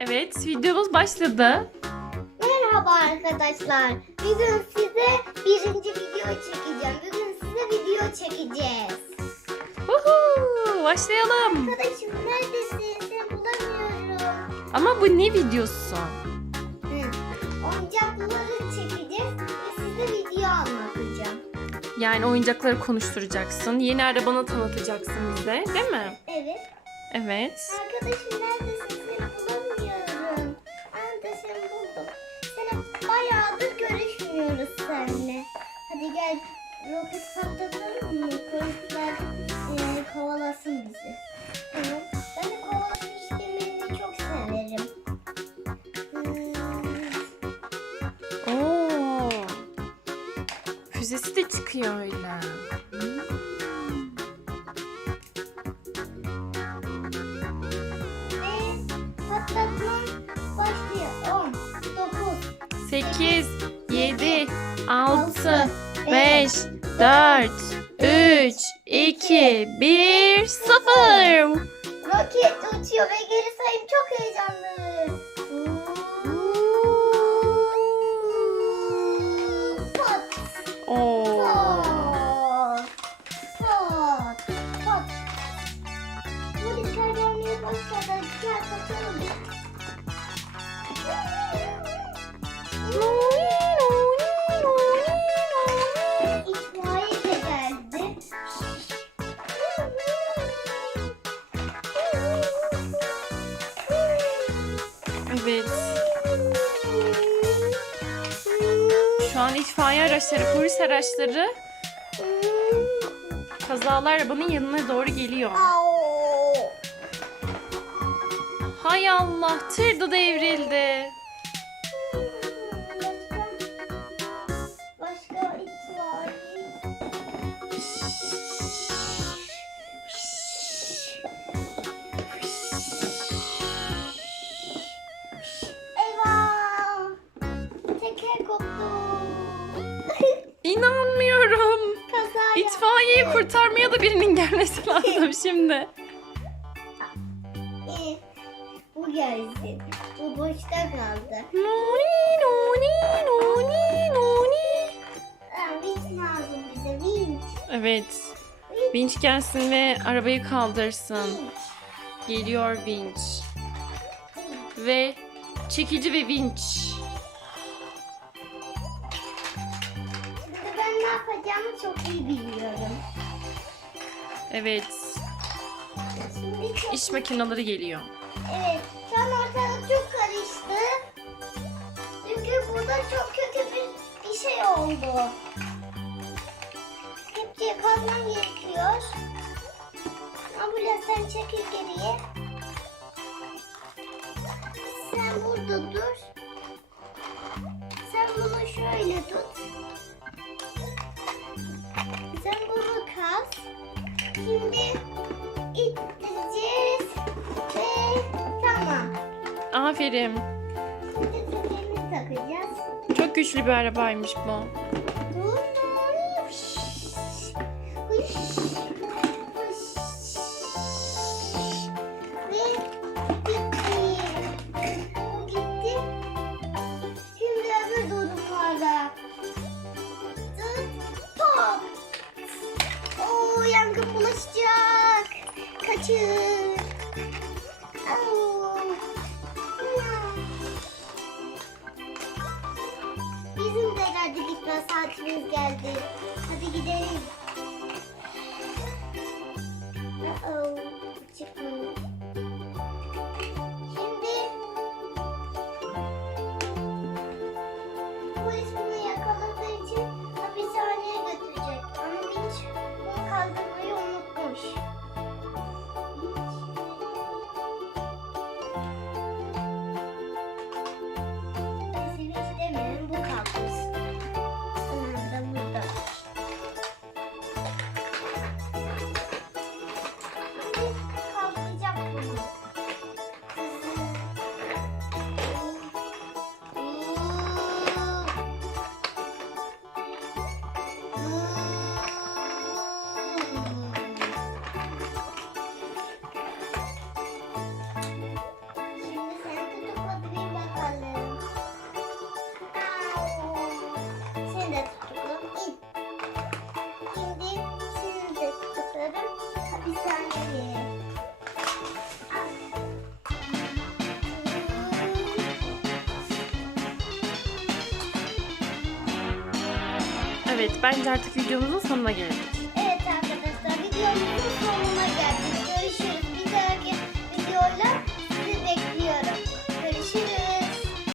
Evet, videomuz başladı. Merhaba arkadaşlar. Bugün size birinci video çekeceğim. Bugün size video çekeceğiz. Uhu, başlayalım. Arkadaşım neredesin? Seni bulamıyorum. Ama bu ne videosu? Hı. Oyuncakları çekeceğiz ve size video anlatacağım. Yani oyuncakları konuşturacaksın. Yeni arabanı tanıtacaksın bize, değil mi? Evet. Evet. Arkadaşım neredesin? Bayağıdır görüşmüyoruz seninle. Hadi gel roket patlatalım mı? Çocuklar e, kovalasın bizi. Tamam. Ben de kovalama işlemlerini çok severim. Hmm, Oo. Füzesi de çıkıyor öyle. ve 8, 7, 6, 5, 4, 3, 2, 1, 0. Roket uçuyor ve geri sayım çok heyecanlı. Evet. Şu an itfaiye araçları, polis araçları kazalı arabanın yanına doğru geliyor. Hay Allah, tır da devrildi. Kurtarmaya da birinin gelmesi lazım şimdi. yaptı. Bu gelsin. Bu boşta kaldı. Noni, noni, noni, noni. Vinç lazım bize. Vinç. Evet. Vinç gelsin ve arabayı kaldırsın. Vinç. Geliyor vinç. Ve çekici ve vinç. Şimdi ben ne yapacağımı çok iyi biliyorum. Evet. İş makineleri geliyor. Evet. Şu an ortalık çok karıştı. Çünkü burada çok kötü bir, bir şey oldu. Kepçeye kazmam gerekiyor. Ambulans sen çekil geriye. Sen burada dur. Sen bunu şöyle tut. Şimdi ittireceğiz. Ve tamam. Aferin. Şimdi tekerini takacağız. Çok güçlü bir arabaymış bu. Dur. Hış. Hış. Hış. Kaçın. Bizim de geldi gitme saatimiz geldi. Hadi gidelim. Şimdi polis bunu yakaladığı Evet bence artık videomuzun sonuna geldik. Evet arkadaşlar videomuzun sonuna geldik.